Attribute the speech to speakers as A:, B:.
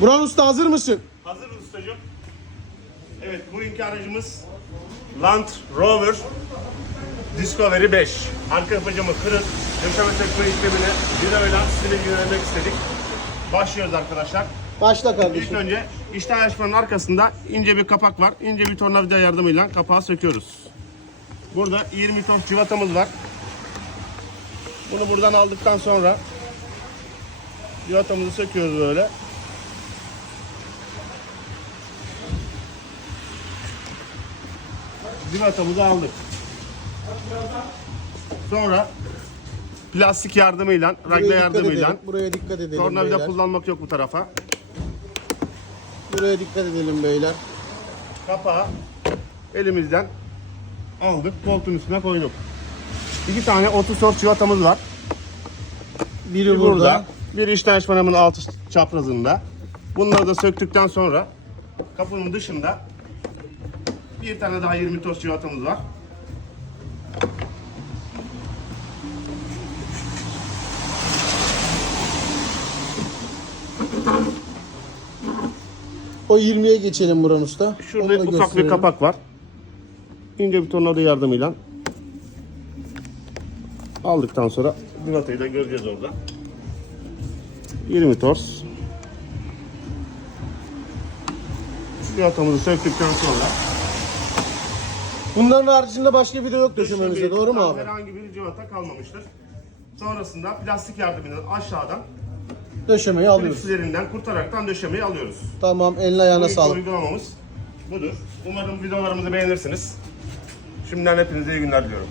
A: Buran Usta hazır mısın?
B: Hazır ustacığım. Evet bugünkü aracımız Land Rover Discovery 5. Arka yapacağımı kırık. Döşeme sökme işlemini videoyla sizinle ilgilenmek istedik. Başlıyoruz arkadaşlar.
A: Başla
B: İlk
A: kardeşim.
B: önce iç açmanın arkasında ince bir kapak var. İnce bir tornavida yardımıyla kapağı söküyoruz. Burada 20 ton civatamız var. Bunu buradan aldıktan sonra civatamızı söküyoruz böyle. Civatamızı aldık. Sonra plastik yardımıyla, ragla
A: dikkat
B: yardımıyla
A: edelim. Buraya dikkat edelim
B: tornavida
A: beyler.
B: kullanmak yok bu tarafa.
A: Buraya dikkat edelim beyler.
B: kapağı elimizden aldık. Koltuğun üstüne koyduk. İki tane 30 tot çivatamız var.
A: Biri
B: Bir
A: burada.
B: burada. Bir içten açmanımın altı çaprazında. Bunları da söktükten sonra kapının dışında bir tane daha 20 toz çivatamız var.
A: O 20'ye geçelim Buran Usta.
B: Şurada ufak bir
A: gösterelim.
B: kapak var. İnce bir tornavida yardımıyla aldıktan sonra civatayı da göreceğiz orada. 20 toz. Civatamızı söktükten sonra
A: Bunların haricinde başka video yok döşememizde doğru mu abi?
B: Herhangi bir civata kalmamıştır. Sonrasında plastik yardımıyla aşağıdan
A: Döşemeyi alıyoruz.
B: klipslerinden kurtaraktan döşemeyi alıyoruz.
A: Tamam eline ayağına
B: Bu
A: sağlık.
B: uygulamamız budur. Umarım videolarımızı beğenirsiniz. Şimdiden hepinize iyi günler diliyorum.